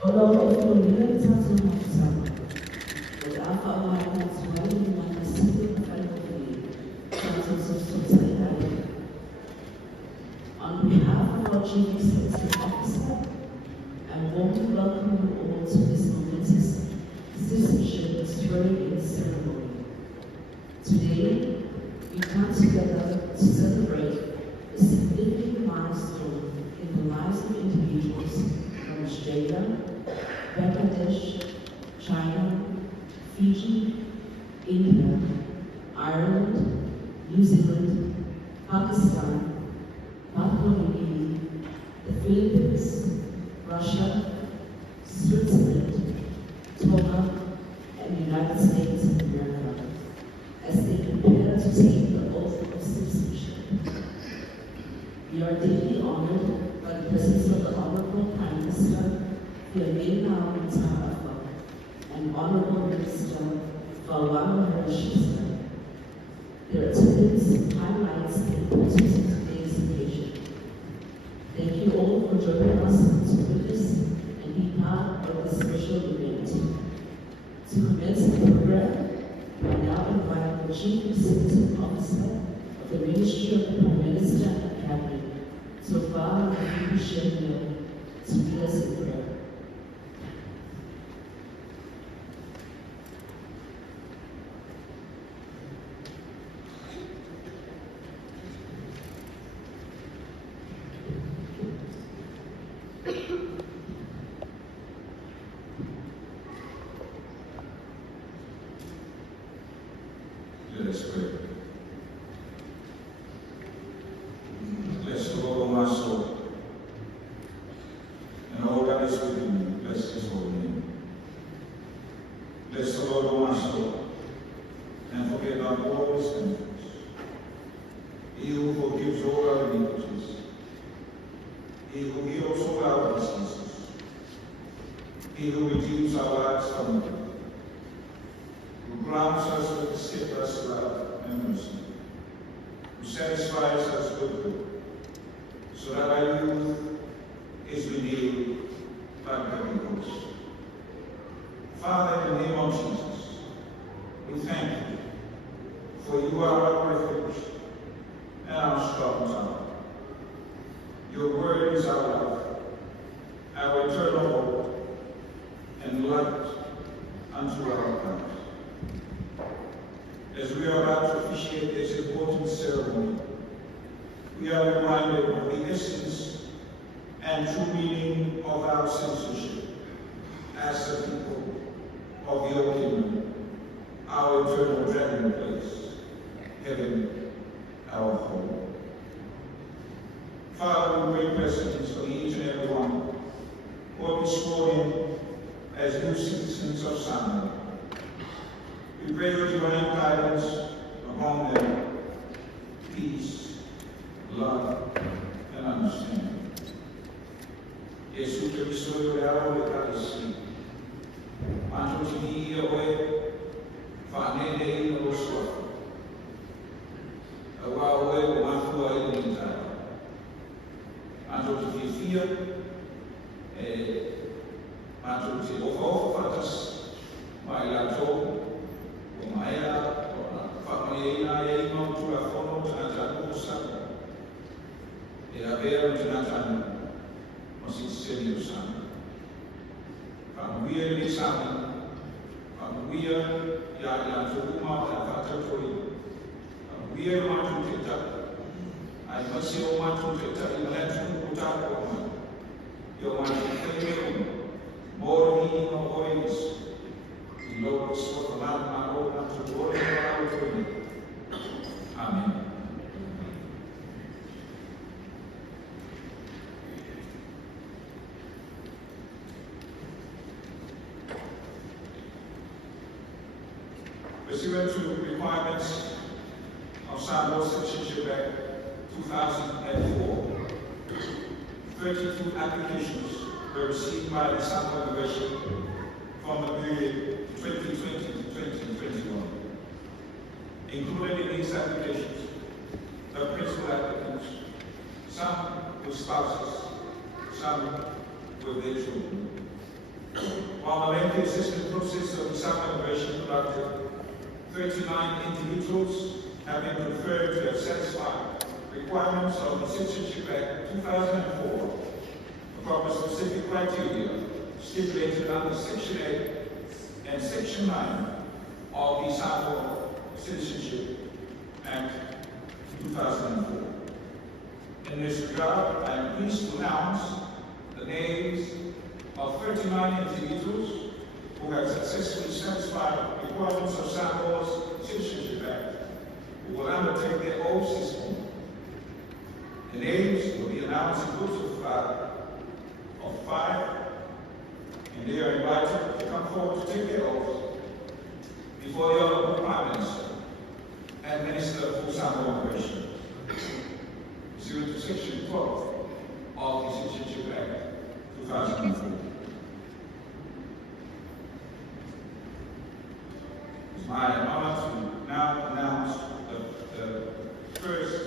Although if you live something like someone, with Alpha Alliance, writing like a single faculty, chances of society. On behalf of our Chief Executive Officer, I warmly welcome you all to this momentous citizenship swearing-in ceremony. Today, we come together to celebrate a significant milestone in the lives of individuals from Australia, Bangladesh, China, Fiji, India, Ireland, New Zealand, Pakistan, Papua New Guinea, the Philippines, Russia, Switzerland, Tonga, and the United States of America, as they prepare to take the oath of citizenship. We are deeply honored by the presence of the Honorable Prime Minister, Philomena Moutaraka, and Honorable Minister Valwano Harishisa. Their attendance highlights the importance of today's occasion. Thank you all for joining us to witness and be part of this special event. To commence the program, we now invite the Chief Executive Officer of the Ministry of the Prime Minister and Cabinet, Tofaa Mafupi-Shenmile, to lead us in prayer. Let us pray. Bless the Lord, O my soul, and all that is within me. Bless his holy name. Bless the Lord, O my soul, and forget not all his benefits. He who forgives all our iniquities, he who heals all our diseases, he who redeems our lives from death, who crowns us with steadfast love and mercy, who satisfies us with good, so that our youth is renewed like the eagles. Father, in the name of Jesus, we thank you, for you are our refuge and our strong tower. Your word is our life, our eternal hope, and light unto our path. As we are about to officiate this important ceremony, we are reminded of the essence and true meaning of our citizenship as a people of your kingdom, our eternal dwelling place, heaven, our home. Father, we pray blessings on each and every one who will be sworn in as new citizens of Zambia. We pray your divine guidance upon them, peace, love, and understanding. Yesu Kristo yao lekalisi, manto tini yawe, fanene ino roso, awawe mafua ilinta, manto tififia, manto tifofo fatas, mailato, Maia, Fabiana, Elmo, Tulafono, Tanatano, Saka, Elavero, Tanatano, Mosicilio Sana. Famuia Nisana, Famuia, Yaya, Tuma, Tafata Tori, Famuia Matu Teta, I must see Matu Teta in Latin Utako, your Matu more meaning of voice. Lord, so for that, my Lord, and to glory of our Lord. Amen. Pursuant to the requirements of Sambo Citizenship Act 2004, 32 applications were received by the Sambo University from the period 2020 to 2021. Included in these applications, the principal applicants, some with spouses, some with their children. While the lengthy assessment process of the summer operation conducted, 39 individuals have been confirmed to have satisfied requirements of the Citizenship Act 2004 from the specific criteria stipulated under Section 8 and Section 9 of the Sample Citizenship Act 2004. In this regard, I am pleased to announce the names of 39 individuals who have successfully satisfied requirements of Sampo's Citizenship Act, who will undertake their oaths this morning. The names will be announced in groups of five, and they are invited to come forward to take their oaths before the Honorable Prime Minister and Minister for Sampo Operation, pursuant to Section 12 of the Citizenship Act 2004. It's my honor to now announce the first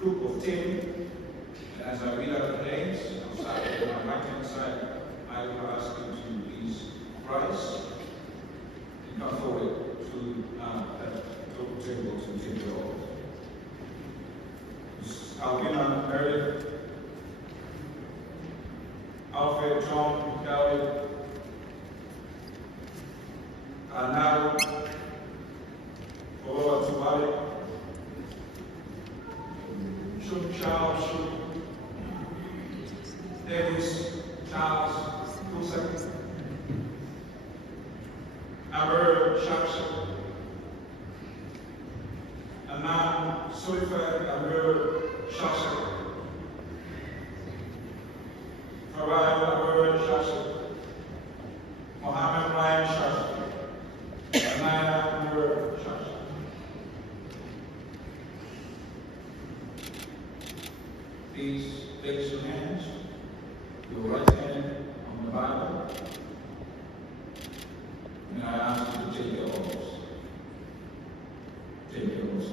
group of 10. And as I read out the names, I'll start with my right-hand side. I will ask you to please rise and come forward to that total table to take your oath. Alvina Meredith, Alfred John Gowdy, Arnau Oloa Tubali, Shun Charles Shun, Dennis Charles Kusak, Amber Shaksha, Anand Sulfa Amber Shaksha, Farah Amber Shaksha, Mohammed Ryan Shaksha, Anaya Amber Shaksha. Please place your hands, your right hand on the Bible, and I ask you to take your oaths. Take your oaths.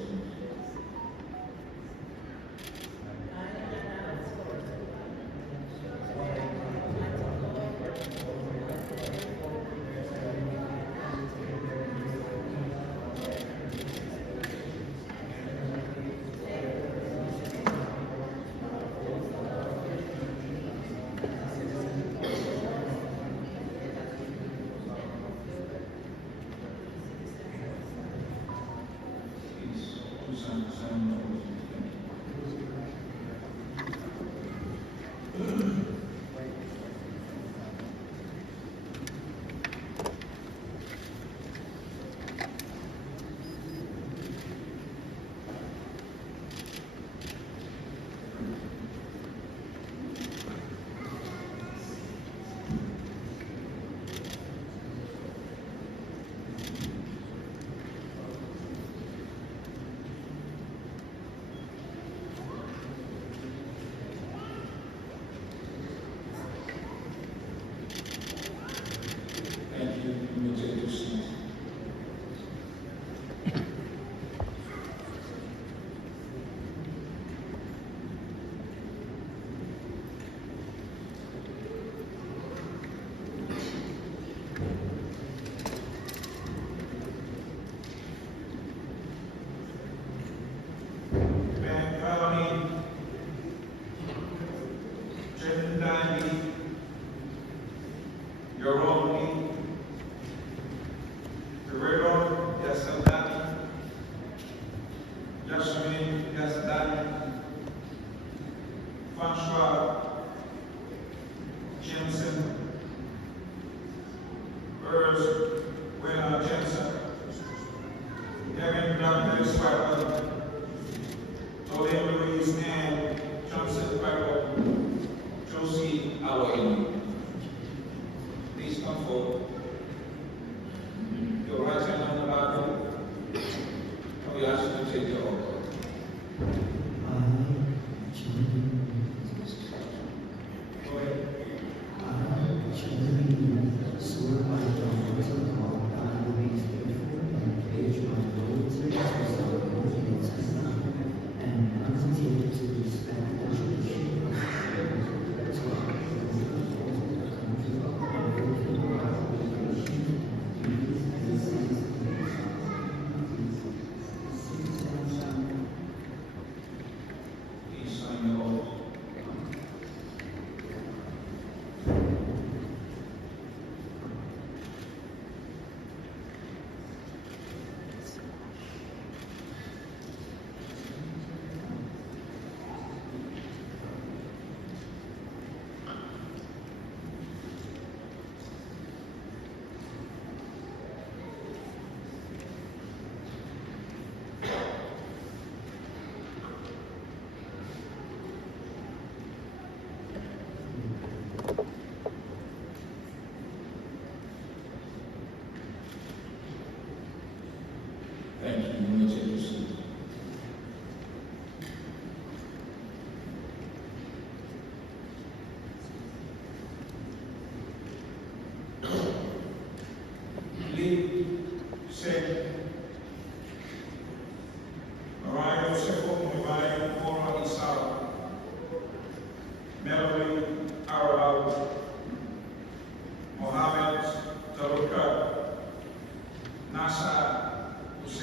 Thank you. You may take your seat. And follow me. Jendani, Yoroni, Guerrero Yasadani, Yasmin Yasadani, Francois Jensen, Urs Wena Jensen, Kevin Dr. Swagger, Toledo Louise Ann Johnson Piper, Josie Awaini. Please come forward. Your right hand on the Bible. And we ask you to take your oath. Go ahead. And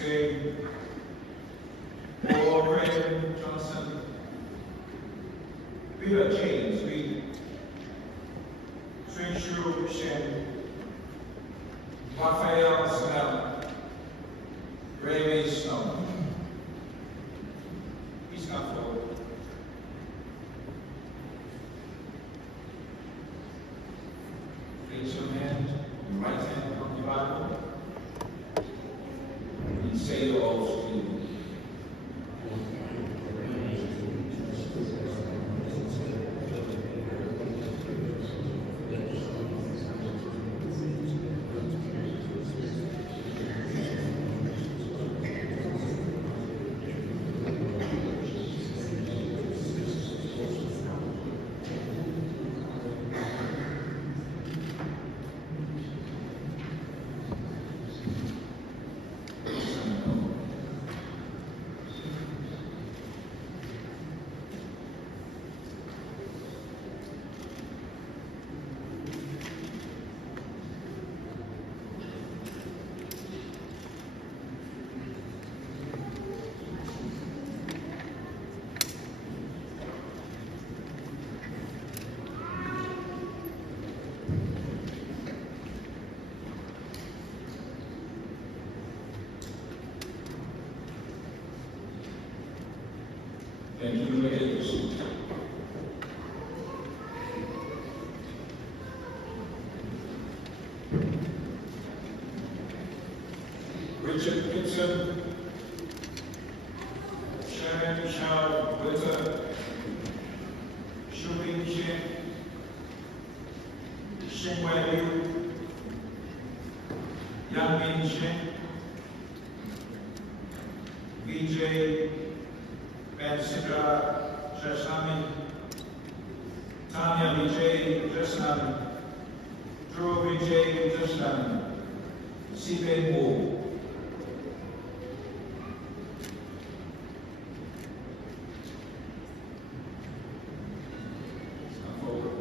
Hussein, Paul Craig Johnson, Peter James Reed, Shu Shen, Raphael Snell, Ray Snow. Please come forward. Raise your hand, your right hand on the Bible, and say your oath to you. Thank you, ladies. Richard Gibson, Shannon Shaw Witter, Shubin Shin, Shinwei Liu, Yang Min Shin, Vijay Sidra Jasnami, Tanya Vijay Jasnami, Drew Vijay Jasnami, Siben Wu. Come forward.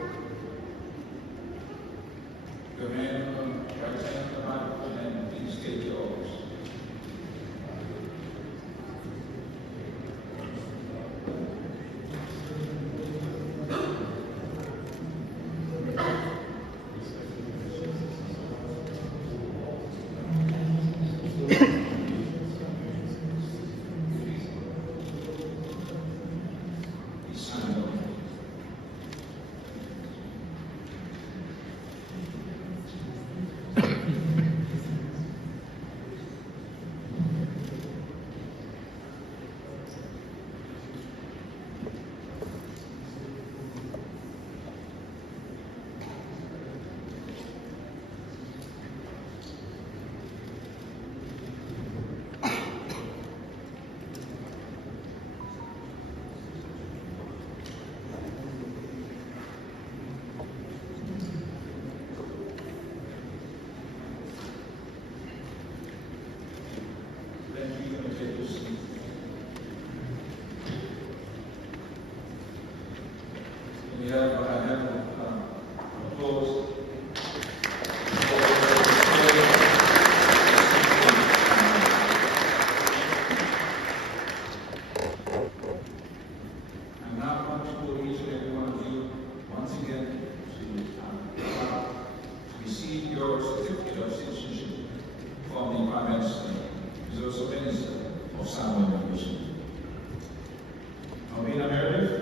Your hand on the right hand of the Bible, and please take your oaths. We have opposed. I'm now going to call each and every one of you once again to receive your certificate of citizenship from the Prime Minister, who is also Minister of Samoa Commission. Alvina Meredith.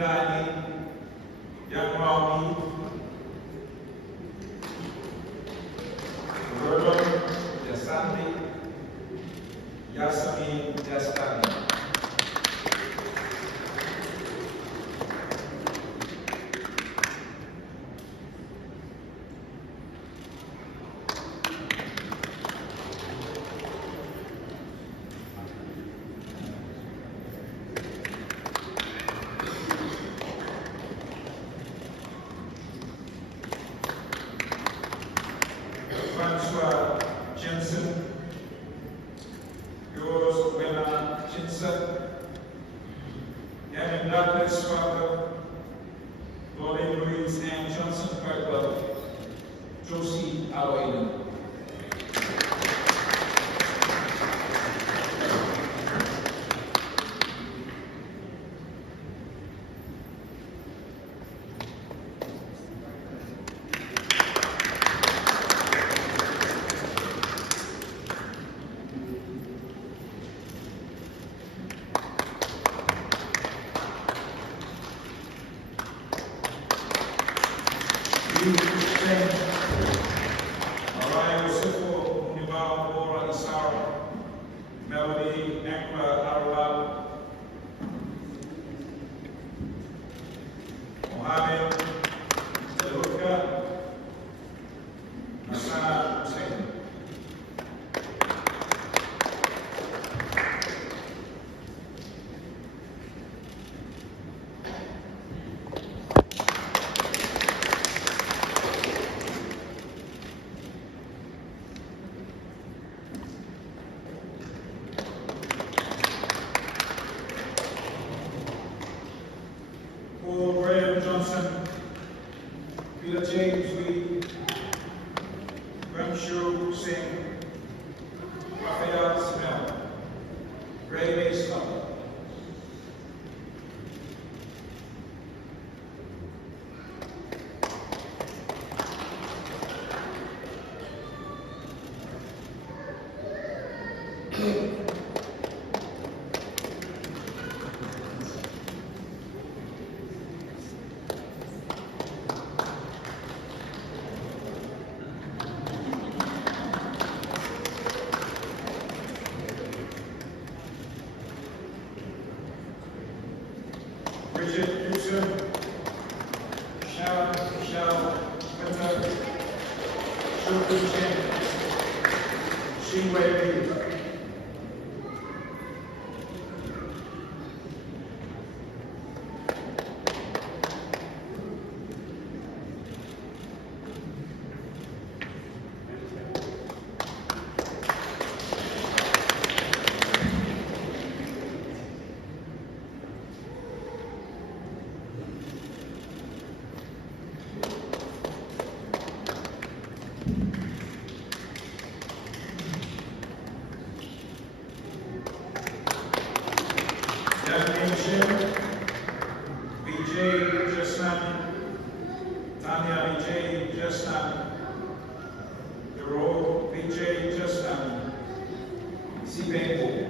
Dani, Young Rami, Gordon Jasandi, Yasmin Jastani. Francois Jensen, yours, Wena Chinsa, Yamin Douglas, Father, Doreen Louise Ann Johnson, Piper, Josie Awayna. Araya Yusufo, Munibao, Bora Isara, Melody, Ekra, Arwal, Mohamed, Deluka, Masana Hussein. Paul Graham Johnson, Peter James Lee, Ramshu Singh, Raphael Smell, Ray Mason. Bridget Houston, Michelle, Winter, Shulkin Chen, Xinwei Li. Jasmine Shin, BJ Jasnani, Tanya BJ Jasnani, Dero BJ Jasnani, Sibeko.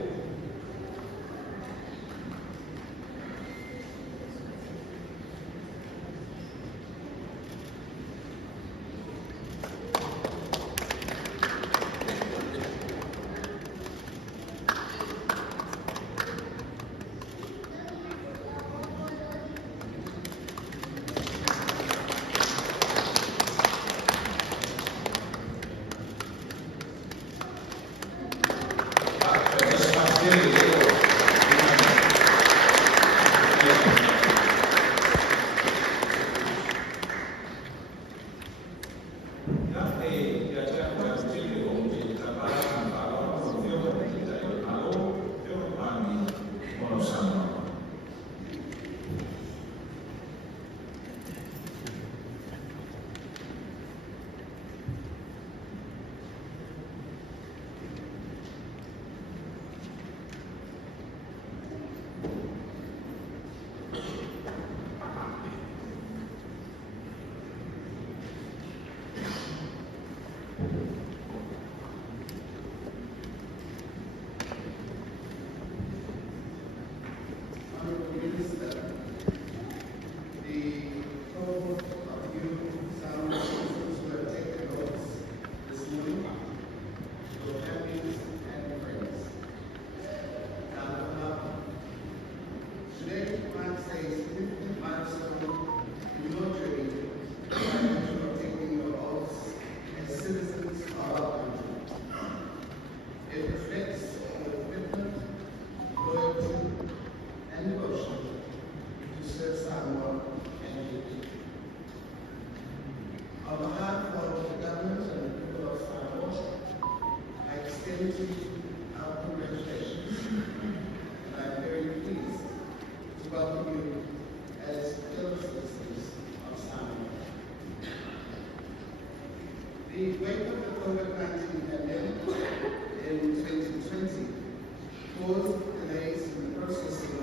This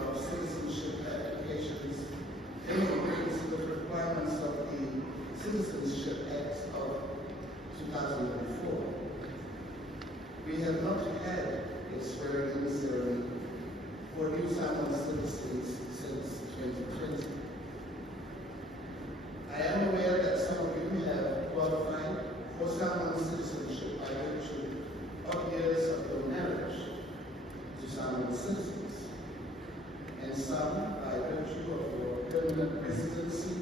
of citizenship applications in accordance with the requirements of the Citizenship Act of 2004. We have not had a swearing-in ceremony for New Samoan citizens since 2020. I am aware that some of you have qualified for Samoan citizenship by virtue of years of your marriage to Samoan citizens, and some by virtue of your permanent residency.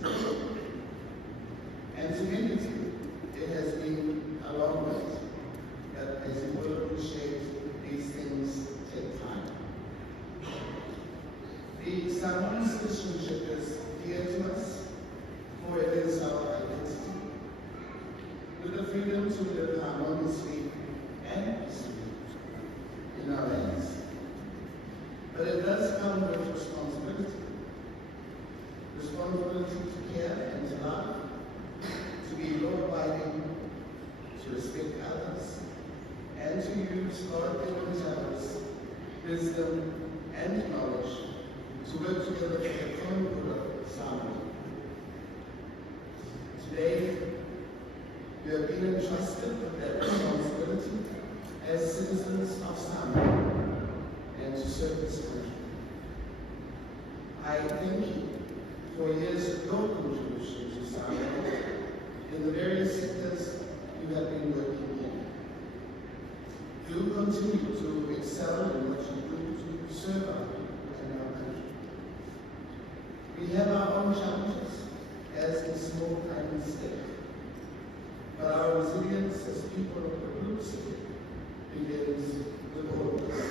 And to many of you, it has been a long wait, but as you will appreciate, these things take time. The Samoan citizenship is dear to us, for it is our identity, with the freedom to live harmoniously and peacefully in our lands. But it does come with responsibility. Responsibility to care and to love, to be law-abiding, to respect others, and to use God-given talents, wisdom, and knowledge to work together for the common good of Samoa. Today, we have been entrusted with that responsibility as citizens of Samoa and to serve this country. I thank you for years of your contribution to Samoa in the various sectors you have been working in. You continue to excel in what you do to serve our people and our country. We have our own challenges as a small island state, but our resilience as people of the blue city begins with all of us.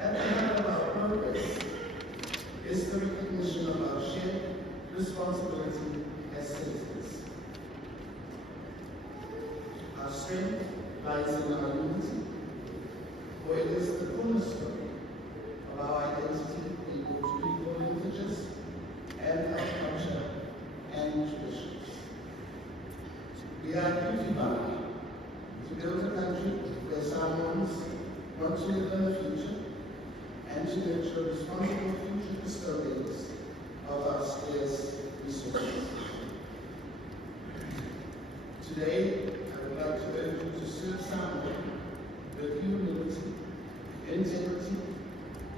At the heart of our progress is the recognition of our shared responsibility as citizens. Our strength lies in our unity, for it is the cornerstone of our identity, people to people linkages, and our culture and traditions. We are duty-bound to build a country where Samoans want to live in the future and to nurture responsible future custodians of our scarce resources. Today, I would like to urge you to serve Samoa with humility, integrity,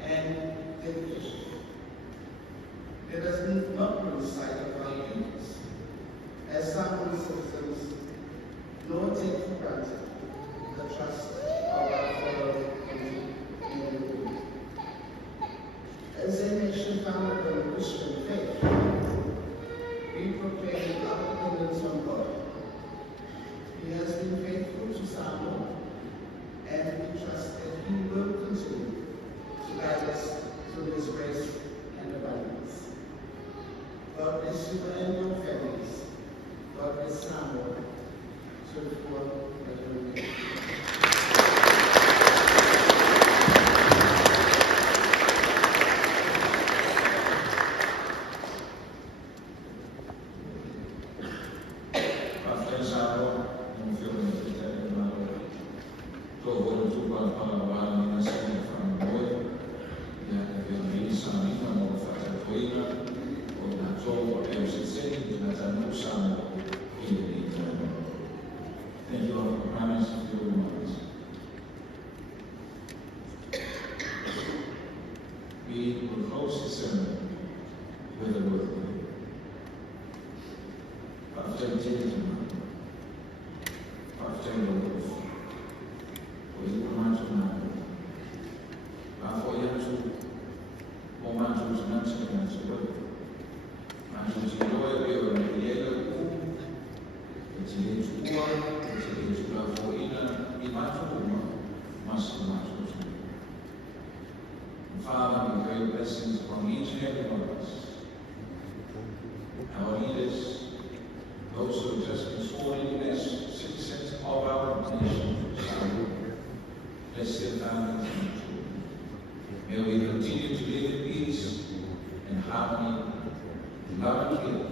and dedication. Let us not lose sight of our duties as Samoan citizens, nor take for granted the trust of our fellow countrymen. As a nation founded on the Christian faith, we proclaim our dependence on God. He has been faithful to Samoa, and we trust that He will continue to guide us through His grace and abundance. God bless you and your families. God bless Samoa. To the poor and the needy. Thank you all for coming to your remarks. We will close the ceremony with a word. After taking after the word, we will come to now. After you to momentum to mention and to work. And to enjoy your creator, it's a Father, we pray blessings upon each and every one of us. Our leaders, those who have just been sworn in as citizens of our nation, bless their families and children. May we continue to live in peace and harmony, love and care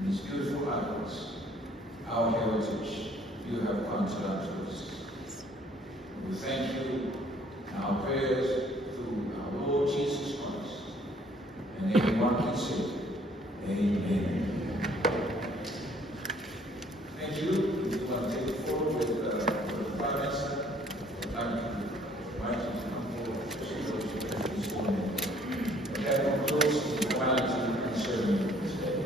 in these beautiful islands, our heritage you have granted unto us. We thank you in our prayers through our keep safe. Amen. Thank you. We want to take it forward with the Prime Minister. I'd like to invite you to come forward to this morning. That concludes the formality concerning this day.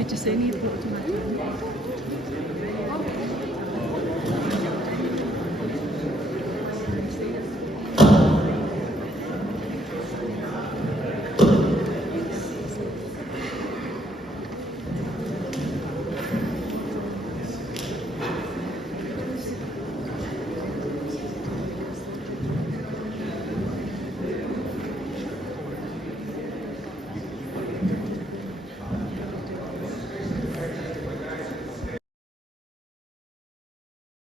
Citizen